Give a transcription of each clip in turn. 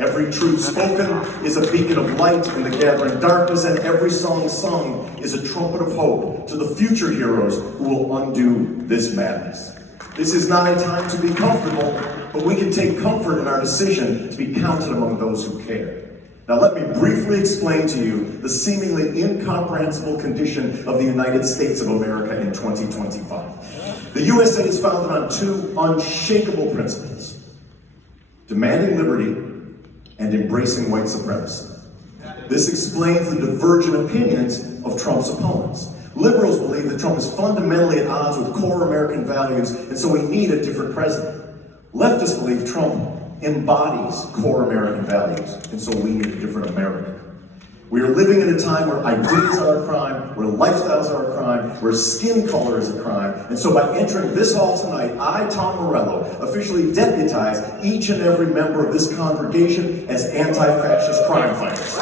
Every truth spoken is a beacon of light in the gathering darkness, and every song sung is a trumpet of hope to the future heroes who will undo this madness. This is not a time to be comfortable, but we can take comfort in our decision to be counted among those who care. Now let me briefly explain to you the seemingly incomprehensible condition of the United States of America in 2025. The USA is founded on two unshakable principles: demanding liberty and embracing white supremacy. This explains the divergent opinions of Trump's opponents. Liberals believe that Trump is fundamentally at odds with core American values, and so we need a different president. Leftists believe Trump embodies core American values, and so we need a different America. We are living in a time where ideas are a crime, where lifestyles are a crime, where skin color is a crime, and so by entering this hall tonight, I, Tom Morello, officially deputize each and every member of this congregation as anti-fascist crime fighters.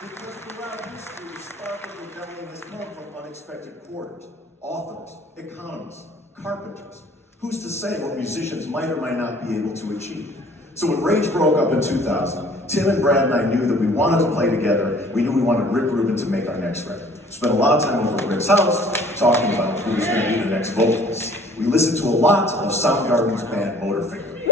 Because throughout history, the spark of rebellion has come from unexpected quarters: authors, economists, carpenters. Who's to say what musicians might or might not be able to achieve? So when Rage broke up in 2000, Tim and Brad and I knew that we wanted to play together. We knew we wanted Rick Rubin to make our next record. We spent a lot of time over at Rick's house talking about who was going to be the next vocalist. We listened to a lot of Soundgarden's band Motorfinger. Great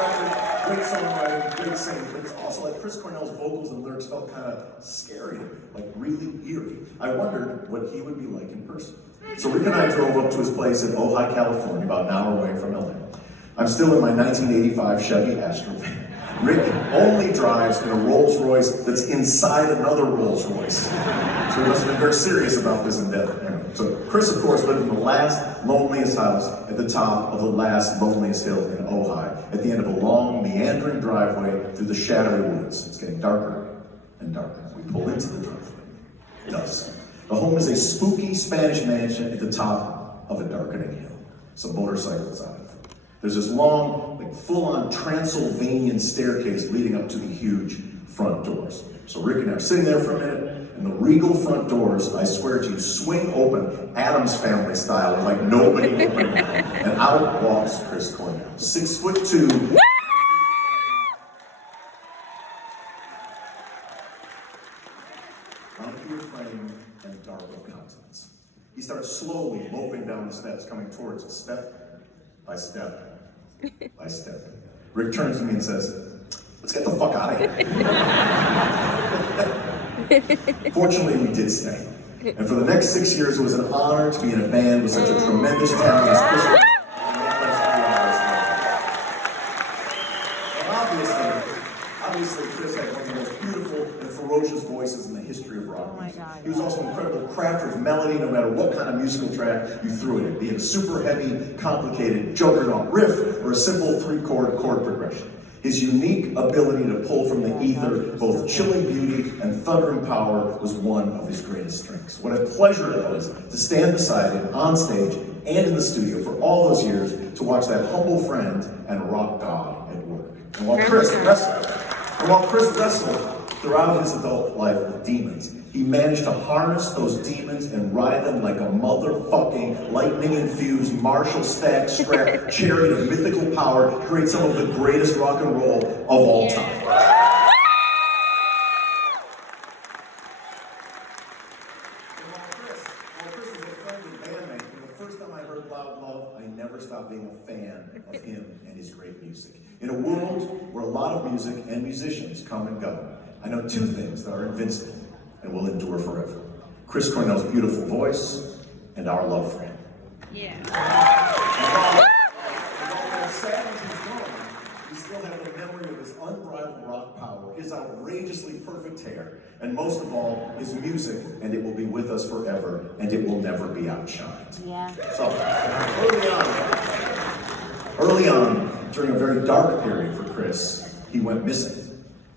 record, great songwriting, great singing, but it's also like Chris Cornell's vocals and lyrics felt kind of scary to me, like really eerie. I wondered what he would be like in person. So Rick and I drove up to his place in Ojai, California, about an hour away from LA. I'm still in my 1985 Chevy Astro van. Rick only drives in a Rolls Royce that's inside another Rolls Royce. So he must have been very serious about this endeavor. Anyway, so Chris, of course, lived in the last loneliest house at the top of the last loneliest hill in Ojai, at the end of a long, meandering driveway through the shadowy woods. It's getting darker and darker. We pull into the driveway. Dusk. The home is a spooky Spanish mansion at the top of a darkening hill. Some motorcycles out in front. There's this long, like full-on Transylvanian staircase leading up to the huge front doors. So Rick and I are sitting there for a minute, and the regal front doors, I swear to you, swing open, Addams Family style, like nobody opened them. And out walks Chris Cornell, 6'2". Unclear frame and dark of countenance. He starts slowly loping down the steps, coming towards us, step by step by step. Rick turns to me and says, "Let's get the fuck out of here." Fortunately, we did stay. And for the next 6 years, it was an honor to be in a band with such a tremendous talent as Chris. Obviously, Chris had one of the most beautiful and ferocious voices in the history of rock music. He was also an incredible crafter of melody, no matter what kind of musical track you threw at it, be it a super heavy, complicated juggernaut riff or a simple 3-chord chord progression. His unique ability to pull from the ether both chilling beauty and thundering power was one of his greatest strengths. What a pleasure it was to stand beside him on stage and in the studio for all those years to watch that humble friend and rock god at work. And while Chris wrestled throughout his adult life with demons, he managed to harness those demons and ride them like a motherfucking lightning-infused Marshall Stack scrap chariot of mythical power to create some of the greatest rock and roll of all time. While Chris was a friend and bandmate, from the first time I heard Loud Love, I never stopped being a fan of him and his great music. In a world where a lot of music and musicians come and go, I know two things that are invincible and will endure forever: Chris Cornell's beautiful voice and our love for him. Yeah. And while as sad as he's gone, we still have the memory of his unbridled rock power, his outrageously perfect hair, and most of all, his music, and it will be with us forever, and it will never be outshined. Yeah. So, early on, during a very dark period for Chris, he went missing.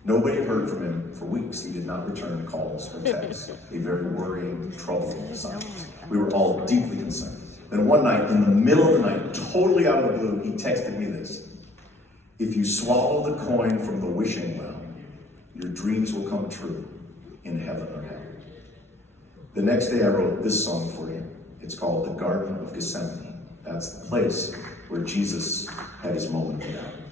Nobody heard from him for weeks. He did not return calls or texts. A very worrying, troubling silence. We were all deeply concerned. Then one night, in the middle of the night, totally out of the blue, he texted me this: "If you swallow the coin from the wishing well, your dreams will come true in heaven or hell." The next day I wrote this song for him, It's called the Garden of Gethsemane. That's the place where Jesus had his moment of doubt.